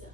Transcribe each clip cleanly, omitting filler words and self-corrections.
down.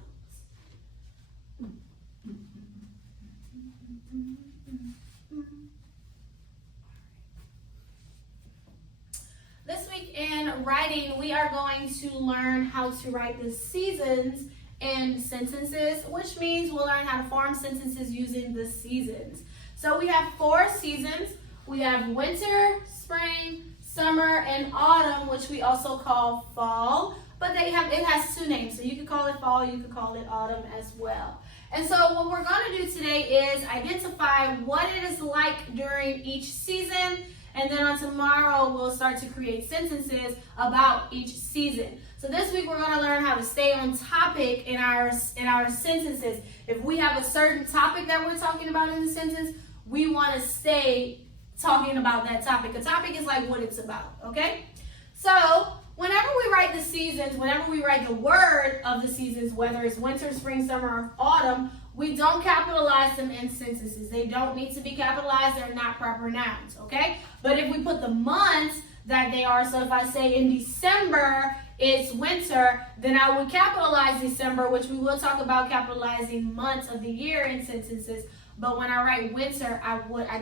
This week in writing, we are going to learn how to write the seasons in sentences, which means we'll learn how to form sentences using the seasons. So we have 4 seasons. We have winter, spring, summer, and autumn, which we also call fall. But it has 2 names. So you could call it fall, you could call it autumn as well. And so what we're going to do today is identify what it is like during each season. And then on tomorrow, we'll start to create sentences about each season. So this week, we're going to learn how to stay on topic in our sentences. If we have a certain topic that we're talking about in the sentence, we want to stay talking about that topic. A topic is like what it's about, okay? So whenever we write the seasons, whenever we write the word of the seasons, whether it's winter, spring, summer, or autumn, we don't capitalize them in sentences. They don't need to be capitalized. They're not proper nouns, okay? But if we put the months that they are, so if I say in December it's winter, then I would capitalize December, which we will talk about capitalizing months of the year in sentences. But when I write winter, I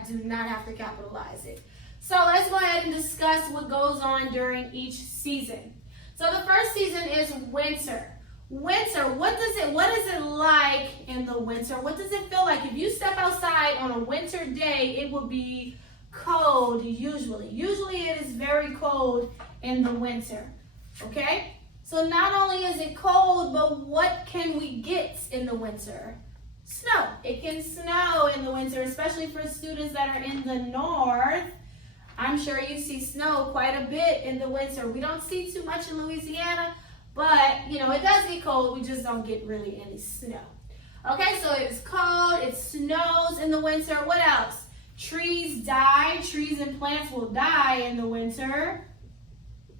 do not have to capitalize it. So let's go ahead and discuss what goes on during each season. So the first season is winter. Winter, what is it like in the winter? What does it feel like? If you step outside on a winter day, it will be cold usually. Usually it is very cold in the winter, okay? So not only is it cold, but what can we get in the winter? Snow. It can snow in the winter, especially for students that are in the north. I'm sure you see snow quite a bit in the winter. We don't see too much in Louisiana, but, it does get cold. We just don't get really any snow. Okay, so it's cold. It snows in the winter. What else? Trees die. Trees and plants will die in the winter.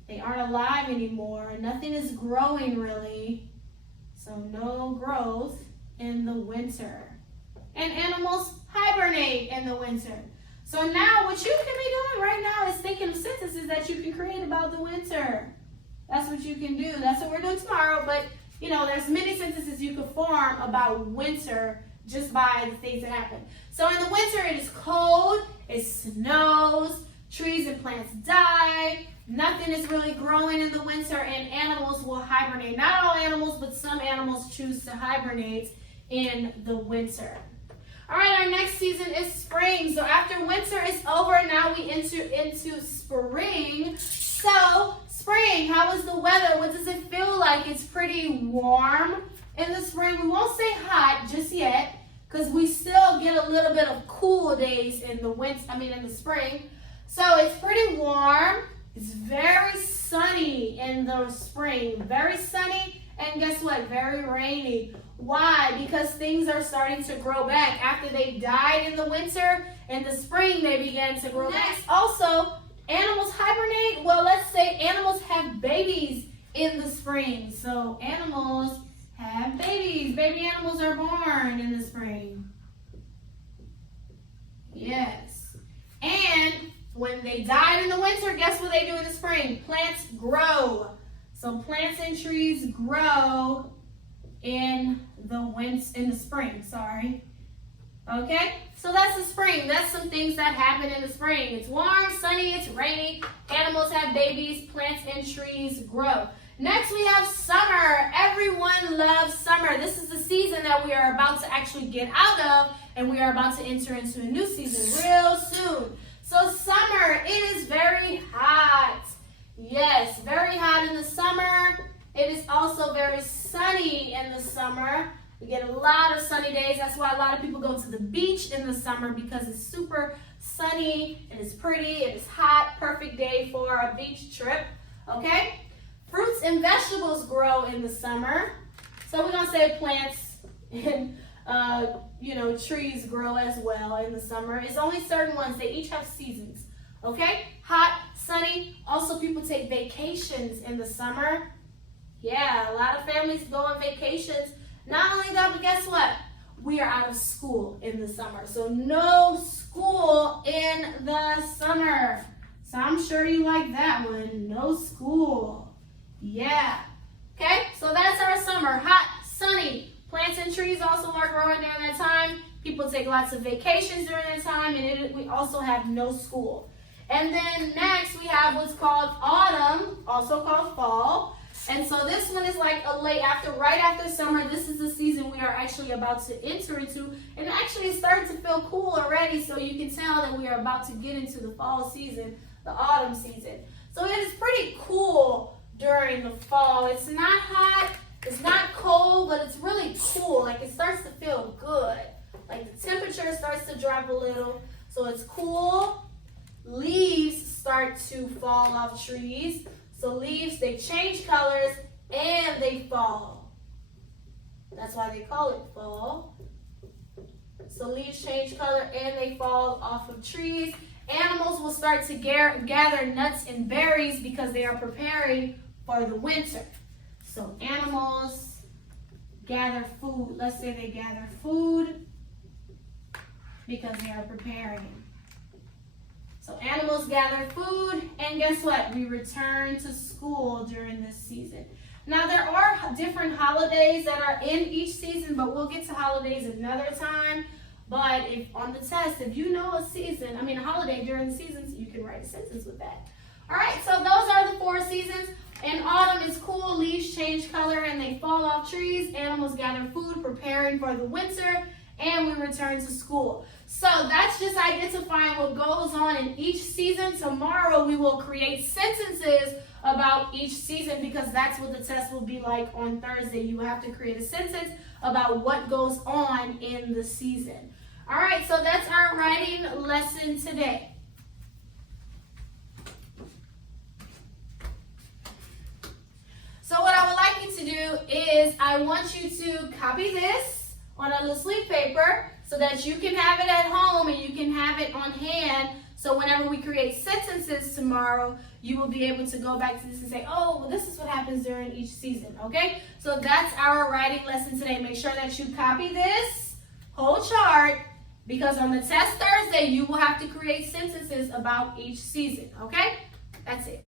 They aren't alive anymore. Nothing is growing really. So no growth in the winter. And animals hibernate in the winter. So now what you can be doing right now is thinking of sentences that you can create about the winter. That's what you can do. That's what we're doing tomorrow. But, there's many sentences you could form about winter just by the things that happen. So in the winter, it is cold, it snows, trees and plants die, nothing is really growing in the winter, and animals will hibernate. Not all animals, but some animals choose to hibernate in the winter. All right, our next season is spring. So after winter is over, now we enter into spring. So spring, how is the weather? What does it feel like? It's pretty warm in the spring. We won't say hot just yet because we still get a little bit of cool days in the spring. So it's pretty warm. It's very sunny in the spring. Very sunny, and guess what? Very rainy. Why? Because things are starting to grow back. After they died in the winter, in the spring they began to grow back. Also, animals hibernate. Well, let's say animals have babies in the spring. So animals have babies. Baby animals are born in the spring. Yes. And when they died in the winter, guess what they do in the spring? Plants grow. So plants and trees grow in the spring, sorry. Okay, so that's the spring. That's some things that happen in the spring. It's warm, sunny, it's rainy. Animals have babies, plants and trees grow. Next we have summer. Everyone loves summer. This is the season that we are about to actually get out of, and we are about to enter into a new season real soon. So summer, it is very hot. Yes, very hot in the summer. It is also very sunny in the summer. We get a lot of sunny days. That's why a lot of people go to the beach in the summer, because it's super sunny and it's pretty. It is hot. Perfect day for a beach trip. Okay? Fruits and vegetables grow in the summer. So we're going to say plants and trees grow as well in the summer. It's only certain ones. They each have seasons. Okay? Hot, sunny. Also, people take vacations in the summer. Yeah, a lot of families go on vacations. Not only that, but guess what? We are out of school in the summer. So no school in the summer. So I'm sure you like that one. No school. Yeah. Okay, so that's our summer. Hot, sunny. People take lots of vacations during that time, and we also have no school. And then next we have what's called autumn, also called fall. And so this one is like right after summer. This is the season we are actually about to enter into. And actually it's starting to feel cool already, so you can tell that we are about to get into the fall season, the autumn season. So it is pretty cool during the fall. It's not hot, it's not cold, but it's really cool. Like it starts to feel good. Like the temperature starts to drop a little, so it's cool. Leaves start to fall off trees. So leaves, they change colors and they fall. That's why they call it fall. So leaves change color and they fall off of trees. Animals will start to gather nuts and berries because they are preparing for the winter. So animals gather food. Let's say they gather food because they are preparing. So animals gather food, and guess what? We return to school during this season. Now there are different holidays that are in each season, but we'll get to holidays another time. But if on the test, if you know a holiday during the seasons, you can write a sentence with that. All right, so those are the 4 seasons. In autumn, it's cool. Leaves change color and they fall off trees. Animals gather food, preparing for the winter, and we return to school. So that's just identifying what goes on in each season. Tomorrow we will create sentences about each season because that's what the test will be like on Thursday. You will have to create a sentence about what goes on in the season. All right, so that's our writing lesson today. So what I would like you to do is I want you to copy this on a little slip paper so that you can have it at home and you can have it on hand. So whenever we create sentences tomorrow, you will be able to go back to this and say, oh, well, this is what happens during each season, okay? So that's our writing lesson today. Make sure that you copy this whole chart because on the test Thursday, you will have to create sentences about each season, okay? That's it.